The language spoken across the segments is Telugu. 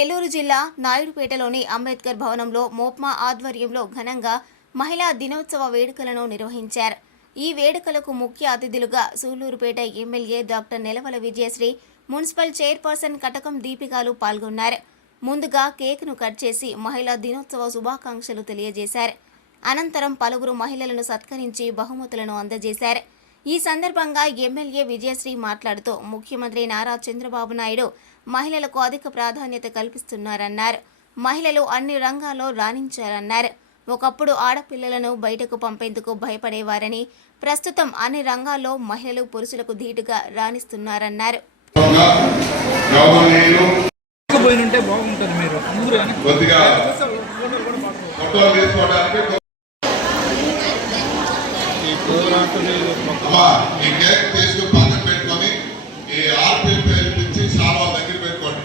నెల్లూరు జిల్లా నాయుడుపేటలోని అంబేద్కర్ భవనంలో మోప్మా ఆధ్వర్యంలో ఘనంగా మహిళా దినోత్సవ వేడుకలను నిర్వహించారు. ఈ వేడుకలకు ముఖ్య అతిథులుగా Sullurpeta MLA doctor Nelavala Vijayasree municipal chairperson Katakam దీపికాలు పాల్గొన్నారు. ముందుగా కేక్ను కట్ చేసి మహిళా దినోత్సవ శుభాకాంక్షలు తెలియజేశారు. అనంతరం పలువురు మహిళలను సత్కరించి బహుమతులను అందజేశారు. ఈ సందర్భంగా ఎమ్మెల్యే విజయశ్రీ మాట్లాడుతూ ముఖ్యమంత్రి నారా చంద్రబాబు నాయుడు మహిళలకు అధిక ప్రాధాన్యత కల్పిస్తున్నారన్నారు. మహిళలు అన్ని రంగాల్లో రాణించారన్నారు. ఒకప్పుడు ఆడపిల్లలను బయటకు పంపేందుకు భయపడేవారని ప్రస్తుతం అన్ని రంగాల్లో మహిళలు పురుషులకు ధీటుగా రాణిస్తున్నారన్నారు. బాగుంటుంది మీరు. ఈ కేక్ తీసుకుని పక్కన పెట్టుకొని ఈ ఆర్పీ పేరు ఇచ్చి సాల్వా దగ్గర పెట్టుకోండి.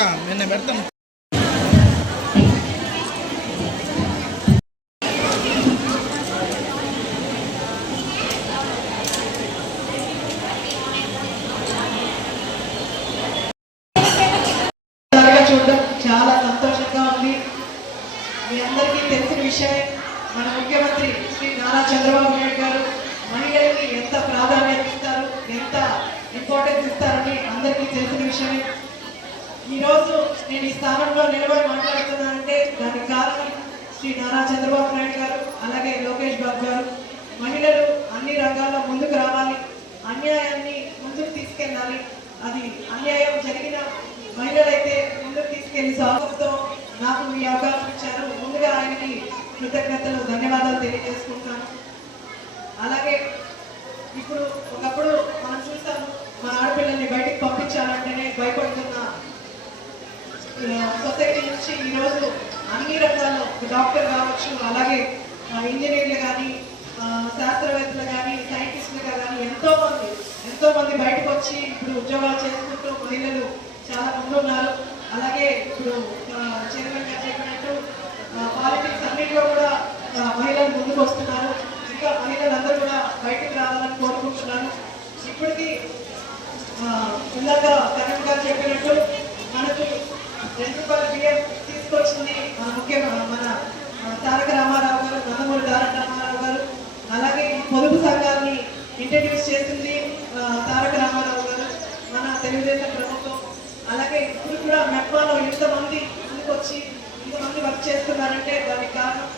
అక్క నిన్న పెడతాను చూడడం చాలా సంతోషంగా ఉంది. మీ అందరికీ తెలిసిన విషయమే మన ముఖ్యమంత్రి శ్రీ నారా చంద్రబాబు నాయుడు గారు మహిళలకి ఎంత ప్రాధాన్యత ఇస్తారు ఎంత ఇంపార్టెన్స్ ఇస్తారని అందరికీ తెలిసిన విషయమే. ఈరోజు నేను ఈ స్థానంలో నిలబడి మాట్లాడుతున్నానంటే దానికి కారణం శ్రీ నారా చంద్రబాబు నాయుడు గారు అలాగే లోకేష్ బాబు గారు. మహిళలు అన్ని రంగాల్లో ముందుకు రావాలి. అన్యాయాన్ని ముందుకు తీసుకెళ్ళాలి. అది అన్యాయం జరిగిన మహిళలైతే ముందుకు తీసుకెళ్ళి సాగుతో నాకు మీ అవకాశం ఇచ్చారు. ముందుగా ఆయనకి కృతజ్ఞతలు ధన్యవాదాలు తెలియజేసుకుంటాను అలాగే ఇప్పుడు ఒకప్పుడు మనం చూస్తాము మన ఆడపిల్లల్ని బయటికి పంపించాలంటేనే భయపడుతున్న సొసైటీ నుంచి ఈరోజు అన్ని రంగాల్లో డాక్టర్ కావచ్చు అలాగే ఇంజనీర్లు కానీ శాస్త్రవేత్తలు కానీ సైంటిస్టులు కానీ ఎంతో మంది ఎంతో మంది బయటకు వచ్చి ఇప్పుడు ఉద్యోగాలు చేసుకుంటూ మహిళలు చాలా మంది ఉన్నారు అలాగే ఇప్పుడు చైర్మన్ గారు చెప్పినట్టు పాలిటిక్స్ అన్నింటిలో కూడా మహిళలు ముందుకు వస్తున్నారు. ఇంకా మహిళలందరూ కూడా బయటకు రావాలని కోరుకుంటున్నాను. ఇప్పటికీ ఇందాక కరణ్ గారు చెప్పినట్టు రెండు రూపాయల బియ్యం తీసుకొచ్చింది మన ముఖ్యంగా మన తారక రామారావు గారు నందమూరి తారక రామారావు గారు. అలాగే ఈ పొదుపు సంఘాన్ని ఇంట్రడ్యూస్ చేసింది తారక రామారావు గారు మన తెలుగుదేశం ప్రభుత్వం. అలాగే ఇప్పుడు కూడా మెట్వాలో ఎంతమంది ముందుకొచ్చి ఇంతమంది వర్క్ చేస్తున్నారంటే దానికి కారణం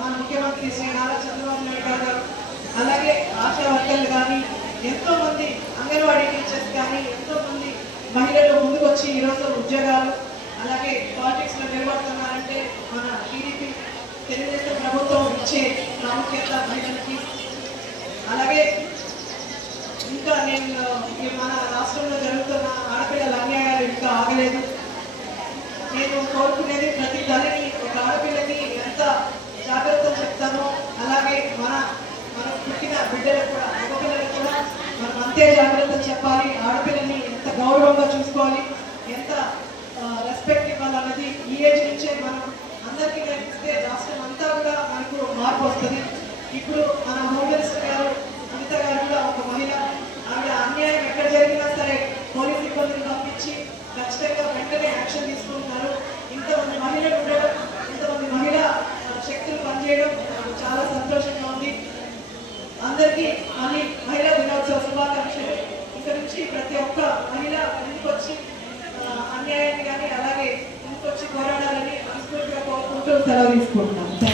మన ముఖ్యమంత్రి శ్రీ నారా చంద్రబాబు నాయుడు గారు అలాగే ఆశా వర్కర్లు కానీ ఎంతో మంది అంగన్వాడీ టీచర్స్ కానీ ఎంతో మంది మహిళలు ముందుకొచ్చి ఈరోజు ఉద్యోగాలు అలాగే పాలిటిక్స్లో నిలబడుతున్నారంటే మన టీడీపీ తెలుగుదేశం ప్రభుత్వం ఇచ్చే ప్రాముఖ్యత మహిళలకి. అలాగే ఇంకా నేను మన రాష్ట్రంలో జరుగుతున్న ఆడపిల్లల అన్యాయాలు ఇంకా ఆగలేదు. నేను కోరుకునేది ప్రతి తల్లిని ఒక ఆడపిల్లకి ఎంత జాగ్రత్త చెప్తామో అలాగే మన మన పుట్టిన బిడ్డలకు కూడా మగపిల్లలకు కూడా మనం అంతే జాగ్రత్త చెప్పాలి ఆడపిల్లని ఎంత గౌరవంగా చూసుకోవాలి ఎంత రెస్పెక్ట్ ఇవ్వాలన్నది ఈ ఏజ్ నుంచే మనం అందరికీ నేర్పిస్తే రాష్ట్రం అంతా కూడా మనకు మార్పు వస్తుంది ఇప్పుడు మన హోమ్ గారు అనిత గారు కూడా ఒక మహిళ. ఆవిడ అన్యాయం ఎక్కడ జరిగినా సరే పోలీస్ సిబ్బందిని పంపించి ఖచ్చితంగా వెంటనే యాక్షన్ తీసుకుంటున్నారు ఇంతమంది మహిళలు ఉండడం ఇంతమంది మహిళ శక్తులు పనిచేయడం చాలా సంతోషంగా ఉంది. అందరికీ మళ్ళీ మహిళా దినోత్సవ శుభాకాంక్షలు. ఇక్కడ నుంచి ప్రతి ఒక్క మహిళ ముందుకొచ్చి అన్యాయాన్ని కానీ అలాగే ముందుకొచ్చి పోరాడాలని మనస్ఫూర్తిగా కోరుకుంటూ సెలవు తీసుకుంటున్నాను